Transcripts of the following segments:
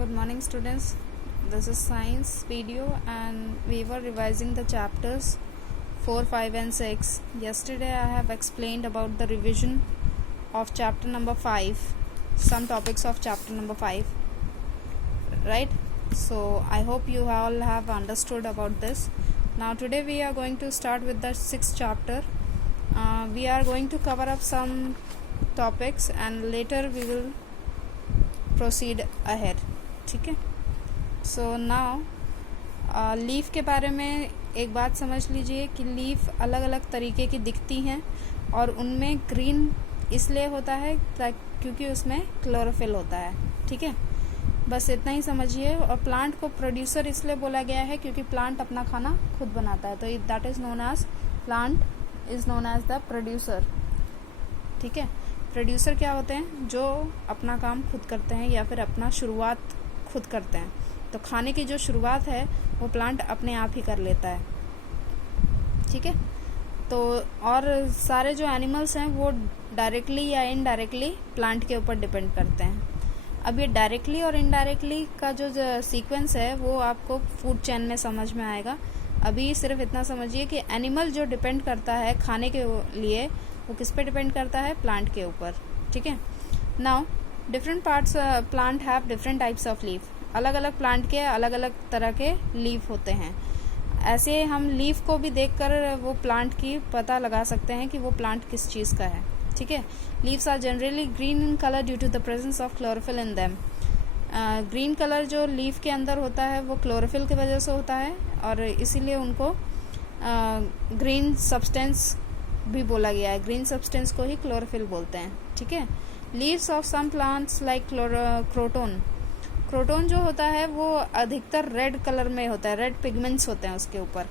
Good morning, students. This is science video, and we were revising the chapters 4, 5, and 6. Yesterday, I have explained about the revision of chapter number 5, some topics of chapter number 5, right? So, I hope you all have understood about this. Now, today we are going to start with the 6th chapter. We are going to cover up some topics, and later we will proceed ahead. ठीक है. So now leaf के बारे में एक बात समझ लीजिए कि लीफ अलग अलग तरीके की दिखती हैं और उनमें ग्रीन इसलिए होता है क्योंकि उसमें क्लोरोफिल होता है. ठीक है, बस इतना ही समझिए. और प्लांट को प्रोड्यूसर इसलिए बोला गया है क्योंकि प्लांट अपना खाना खुद बनाता है, तो that is known as plant is known as the producer. ठीक है, प्रोड्यूसर क्या होते हैं? जो अपना काम खुद करते हैं या फिर अपना शुरुआत खुद करते हैं. तो खाने की जो शुरुआत है वो प्लांट अपने आप ही कर लेता है. ठीक है, तो और सारे जो एनिमल्स हैं वो डायरेक्टली या इनडायरेक्टली प्लांट के ऊपर डिपेंड करते हैं. अब ये डायरेक्टली और इनडायरेक्टली का जो सीक्वेंस है वो आपको फूड चेन में समझ में आएगा. अभी सिर्फ इतना समझिए कि एनिमल जो डिपेंड करता है खाने के लिए वो किस पे डिपेंड करता है? प्लांट के ऊपर. ठीक है. Now different parts plant have different types of leaf. अलग अलग प्लांट के अलग अलग तरह के लीफ होते हैं. ऐसे हम लीफ को भी देखकर वो प्लांट की पता लगा सकते हैं कि वो प्लांट किस चीज़ का है. ठीक है. Leaves are generally green in colour due to the presence of chlorophyll in them. Green colour जो लीफ के अंदर होता है वो क्लोरोफिल की वजह से होता है और इसीलिए उनको ग्रीन सब्सटेंस भी बोला गया है. ग्रीन सब्सटेंस को ही क्लोरोफिल बोलते हैं. ठीक है. Leaves of some plants like croton. Croton जो होता है वो अधिकतर रेड कलर में होता है. रेड पिगमेंट्स होते हैं उसके ऊपर.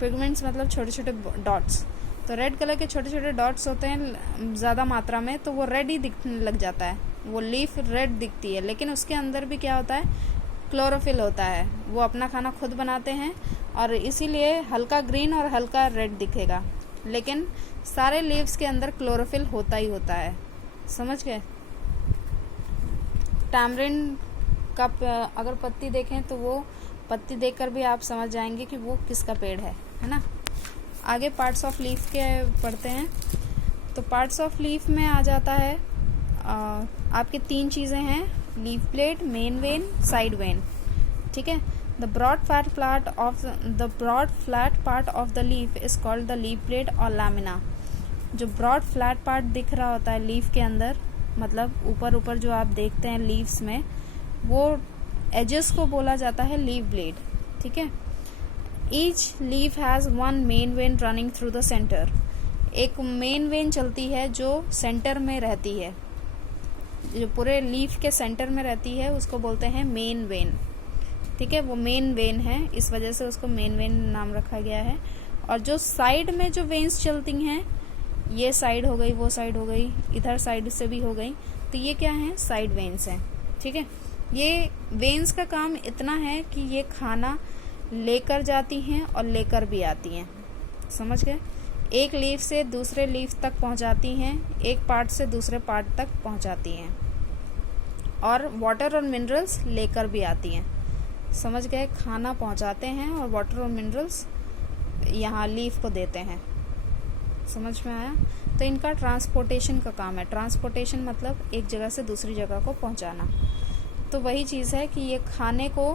पिगमेंट्स मतलब छोटे छोटे डॉट्स. तो रेड कलर के छोटे छोटे डॉट्स होते हैं ज़्यादा मात्रा में, तो वो रेड ही दिखने लग जाता है. वो लीफ रेड दिखती है, लेकिन उसके अंदर भी क्या होता है? क्लोरोफिल होता है. वो अपना खाना खुद बनाते हैं और इसीलिए हल्का ग्रीन और हल्का रेड दिखेगा, लेकिन सारे लीव्स के अंदर क्लोरोफिल होता ही होता है. समझ गए? टैमरिंड का अगर पत्ती देखें तो वो पत्ती देखकर भी आप समझ जाएंगे कि वो किसका पेड़ है ना. आगे पार्ट्स ऑफ लीफ के पढ़ते हैं. तो पार्ट्स ऑफ लीफ में आ जाता है आपके 3 चीज़ें हैं: leaf plate, main vein, side when. ठीक है. The broad flat part of the leaf is called the leaf blade or lamina. जो broad flat part दिख रहा होता है लीफ के अंदर, मतलब ऊपर जो आप देखते हैं लीव्स में, वो एजेस को बोला जाता है लीफ ब्लेड. ठीक है. Each leaf has one main vein running through the center. एक मेन वेन चलती है जो सेंटर में रहती है, जो पूरे लीफ के सेंटर में रहती है, उसको बोलते हैं मेन वेन. ठीक है, वो मेन वेन है, इस वजह से उसको मेन वेन नाम रखा गया है. और जो साइड में जो वेन्स चलती हैं, ये साइड हो गई, वो साइड हो गई, इधर साइड से भी हो गई, तो ये क्या है? साइड वेन्स हैं. ठीक है. ये वेन्स का काम इतना है कि ये खाना लेकर जाती हैं और लेकर भी आती हैं. समझ गए? एक लीफ से दूसरे लीफ तक पहुंचाती हैं, एक पार्ट से दूसरे पार्ट तक पहुंचाती हैं, और वाटर और मिनरल्स लेकर भी आती हैं. समझ गए? खाना पहुंचाते हैं और वाटर और मिनरल्स यहाँ लीफ को देते हैं. समझ में आया? तो इनका ट्रांसपोर्टेशन का काम है. ट्रांसपोर्टेशन मतलब एक जगह से दूसरी जगह को पहुंचाना. तो वही चीज़ है कि ये खाने को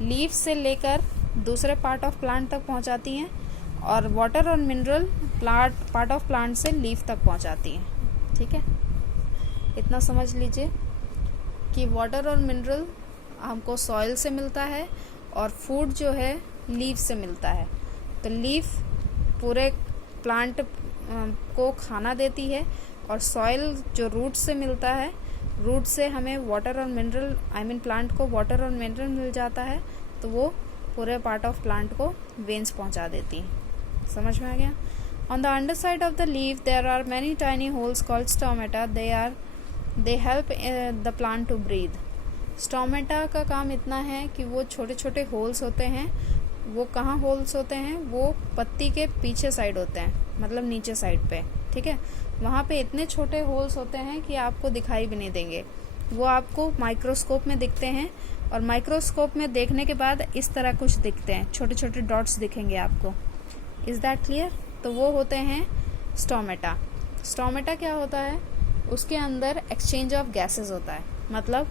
लीफ से लेकर दूसरे पार्ट ऑफ प्लांट तक पहुंचाती हैं और वाटर और मिनरल पार्ट ऑफ प्लांट से लीफ तक पहुंचाती हैं. ठीक है. इतना समझ लीजिए कि वाटर और मिनरल हमको सॉइल से मिलता है और फूड जो है लीफ से मिलता है. तो लीफ पूरे प्लांट को खाना देती है और सॉइल जो रूट से मिलता है, रूट से हमें वाटर और मिनरल प्लांट को वाटर और मिनरल मिल जाता है, तो वो पूरे पार्ट ऑफ प्लांट को वेन्स पहुंचा देती है. समझ में आ गया? On the under side of the leaf there are many tiny holes called stomata. They help the plant to breathe. Stomata का काम इतना है कि वो छोटे छोटे होल्स होते हैं. वो कहाँ होल्स होते हैं? वो पत्ती के पीछे साइड होते हैं, मतलब नीचे साइड पे. ठीक है. वहाँ पे इतने छोटे होल्स होते हैं कि आपको दिखाई भी नहीं देंगे. वो आपको माइक्रोस्कोप में दिखते हैं, और माइक्रोस्कोप में देखने के बाद इस तरह कुछ दिखते हैं, छोटे छोटे डॉट्स दिखेंगे आपको। Is that clear? तो वो होते हैं स्टोमेटा। स्टोमेटा क्या होता है? उसके अंदर एक्सचेंज ऑफ गैसेस होता है, मतलब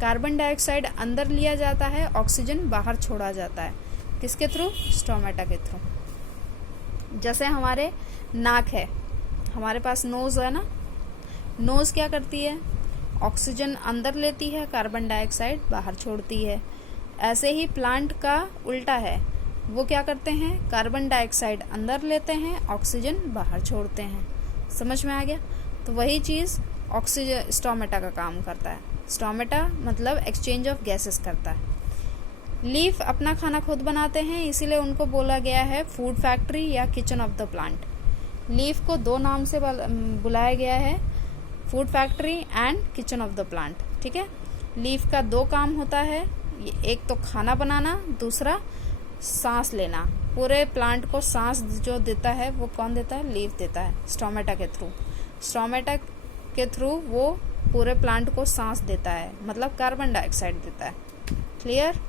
कार्बन डाइऑक्साइड अंदर लिया जाता है, ऑक्सीजन बाहर छोड़ा जाता है। किसके थ्रू? स्टोमेटा के थ्रू। जैसे हमारे नाक है, हमारे पास नोज है ना, नोज क्या करती है? ऑक्सीजन अंदर लेती है, कार्बन डाइऑक्साइड बाहर छोड़ती है। ऐसे ही प्लांट का उल्टा है, वो क्या करते हैं? कार्बन डाइऑक्साइड अंदर लेते हैं, ऑक्सीजन बाहर छोड़ते हैं। समझ में आ गया? तो वही चीज़ ऑक्सीजन स्टोमेटा का काम करता है। स्टोमेटा मतलब एक्सचेंज ऑफ गैसेस करता है। लीफ अपना खाना खुद बनाते हैं, इसीलिए उनको बोला गया है फूड फैक्ट्री या kitchen of the plant. Leaf को दो नाम से बुलाया गया है, food factory and kitchen of the plant. ठीक है, लीफ का दो काम होता है, एक तो खाना बनाना, दूसरा सांस लेना। पूरे प्लांट को सांस जो देता है वो कौन देता है? लीफ देता है, स्टोमेटा के थ्रू। स्टोमेटा के थ्रू वो पूरे प्लांट को सांस देता है, मतलब कार्बन डाइऑक्साइड देता है। क्लियर?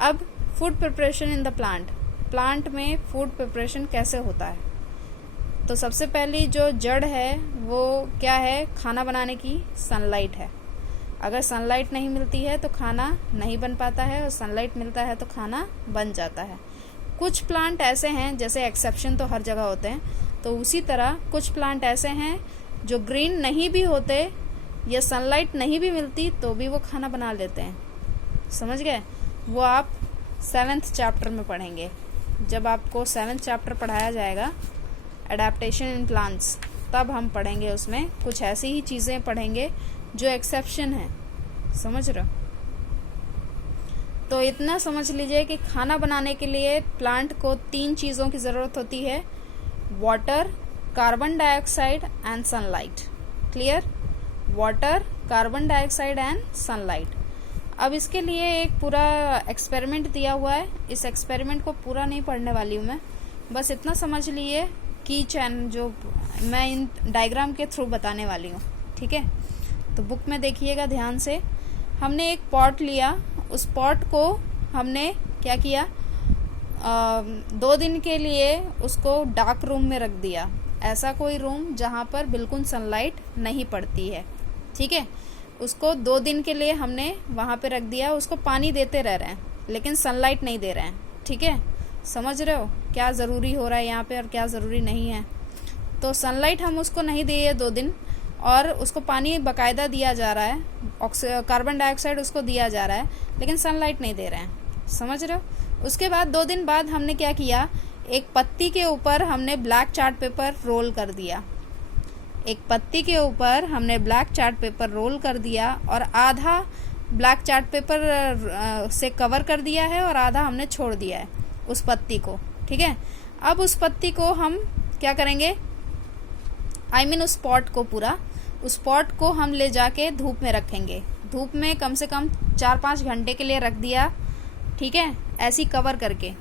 अब food preparation in the plant. Plant में फूड प्रिपरेशन कैसे होता है? तो सबसे पहली जो जड़ है वो क्या है खाना बनाने की? सनलाइट है। अगर सनलाइट नहीं मिलती है तो खाना नहीं बन पाता है, और सनलाइट मिलता है तो खाना बन जाता है। कुछ प्लांट ऐसे हैं, जैसे एक्सेप्शन तो हर जगह होते हैं, तो उसी तरह कुछ प्लांट ऐसे हैं जो ग्रीन नहीं भी होते या सनलाइट नहीं भी मिलती तो भी वो खाना बना लेते हैं। समझ गए? वो आप 7th चैप्टर में पढ़ेंगे। जब आपको 7th चैप्टर पढ़ाया जाएगा एडेप्टेशन इन प्लांट्स, तब हम पढ़ेंगे, उसमें कुछ ऐसी ही चीज़ें पढ़ेंगे जो एक्सेप्शन है। समझ रहे हो? तो इतना समझ लीजिए कि खाना बनाने के लिए प्लांट को 3 चीज़ों की ज़रूरत होती है: water, carbon dioxide and sunlight. Clear? Water, carbon dioxide and sunlight. अब इसके लिए एक पूरा एक्सपेरिमेंट दिया हुआ है। इस एक्सपेरिमेंट को पूरा नहीं पढ़ने वाली हूँ मैं, बस इतना समझ लिए की चैन जो मैं इन डायग्राम के थ्रू बताने वाली हूँ। ठीक है, तो बुक में देखिएगा ध्यान से। हमने एक पॉट लिया, उस पॉट को हमने क्या किया, 2 दिन के लिए उसको डार्क रूम में रख दिया। ऐसा कोई रूम जहाँ पर बिल्कुल सनलाइट नहीं पड़ती है। ठीक है, उसको 2 दिन के लिए हमने वहाँ पे रख दिया। उसको पानी देते रह रहे हैं लेकिन सनलाइट नहीं दे रहे हैं। ठीक है, समझ रहे हो क्या ज़रूरी हो रहा है यहाँ पे और क्या ज़रूरी नहीं है? तो सनलाइट हम उसको नहीं दिए 2 दिन, और उसको पानी बाकायदा दिया जा रहा है, कार्बन डाइऑक्साइड उसको दिया जा रहा है, लेकिन सनलाइट नहीं दे रहे हैं। समझ रहे हो? उसके बाद 2 दिन बाद हमने क्या किया, एक पत्ती के ऊपर हमने ब्लैक चार्ट पेपर रोल कर दिया। एक पत्ती के ऊपर हमने ब्लैक चार्ट पेपर रोल कर दिया और आधा ब्लैक चार्ट पेपर से कवर कर दिया है और आधा हमने छोड़ दिया है उस पत्ती को। ठीक है, अब उस पत्ती को हम क्या करेंगे, उस पॉट को, पूरा उस पॉट को हम ले जाके धूप में रखेंगे। धूप में कम से कम 4-5 घंटे के लिए रख दिया। ठीक है, ऐसी कवर करके,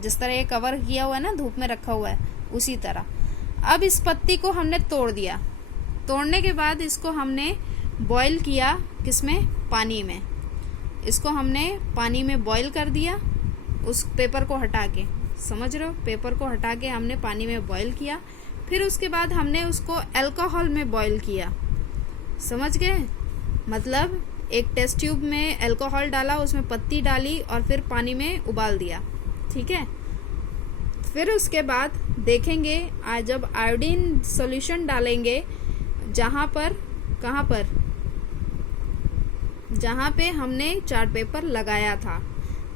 जिस तरह ये कवर किया हुआ है ना, धूप में रखा हुआ है, उसी तरह। अब इस पत्ती को हमने तोड़ दिया। तोड़ने के बाद इसको हमने बॉईल किया, किसमें? पानी में। इसको हमने पानी में बॉईल कर दिया, उस पेपर को हटा के। समझ रहे हो? पेपर को हटा के हमने पानी में बॉईल किया। फिर उसके बाद हमने उसको अल्कोहल में बॉईल किया। समझ गए? मतलब एक टेस्ट ट्यूब में अल्कोहल डाला, उसमें पत्ती डाली और फिर पानी में उबाल दिया। ठीक है, फिर उसके बाद देखेंगे जब आयोडीन सॉल्यूशन डालेंगे, जहाँ पर, कहाँ पर, जहाँ पे हमने चार्ट पेपर लगाया था,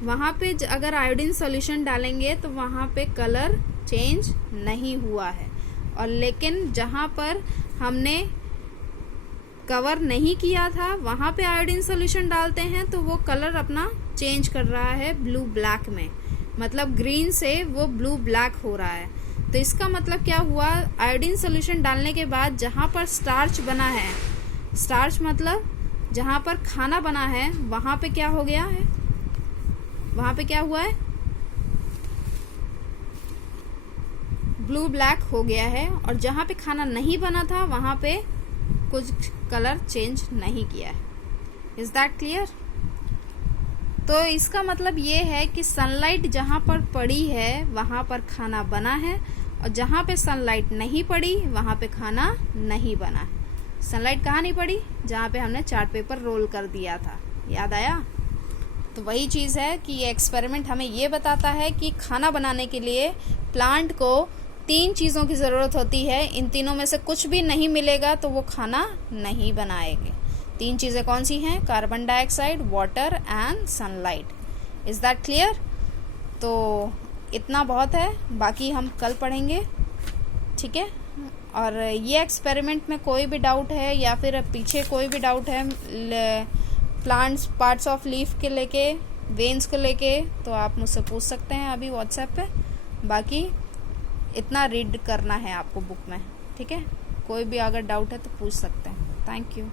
वहाँ पे अगर आयोडीन सॉल्यूशन डालेंगे तो वहाँ पे कलर चेंज नहीं हुआ है। और लेकिन जहाँ पर हमने कवर नहीं किया था वहाँ पे आयोडीन सॉल्यूशन डालते हैं तो वो कलर अपना चेंज कर रहा है ब्लू ब्लैक में, मतलब ग्रीन से वो ब्लू ब्लैक हो रहा है। तो इसका मतलब क्या हुआ, आयोडीन सॉल्यूशन डालने के बाद जहाँ पर स्टार्च बना है, स्टार्च मतलब जहाँ पर खाना बना है, वहाँ पे क्या हो गया है, वहाँ पे क्या हुआ है, ब्लू ब्लैक हो गया है। और जहाँ पे खाना नहीं बना था वहाँ पे कुछ कलर चेंज नहीं किया है। Is that clear? तो इसका मतलब ये है कि सनलाइट जहाँ पर पड़ी है वहाँ पर खाना बना है, और जहाँ पे सनलाइट नहीं पड़ी वहाँ पे खाना नहीं बना है। सनलाइट कहाँ नहीं पड़ी? जहाँ पे हमने चार्ट पेपर रोल कर दिया था, याद आया? तो वही चीज़ है कि ये एक्सपेरिमेंट हमें ये बताता है कि खाना बनाने के लिए प्लांट को 3 चीज़ों की ज़रूरत होती है। इन तीनों में से कुछ भी नहीं मिलेगा तो वो खाना नहीं बनाएंगे। 3 चीज़ें कौन सी हैं? Carbon dioxide, water and sunlight. Is that clear? तो इतना बहुत है, बाकी हम कल पढ़ेंगे, ठीक है? और ये एक्सपेरिमेंट में कोई भी डाउट है या फिर पीछे कोई भी डाउट है प्लांट्स पार्ट्स ऑफ लीफ के लेके, वेन्स को लेके, तो आप मुझसे पूछ सकते हैं अभी व्हाट्सएप पे। बाकी इतना रीड करना है आपको बुक में, ठीक है? कोई भी अगर डाउट है तो पूछ सकते हैं। Thank you.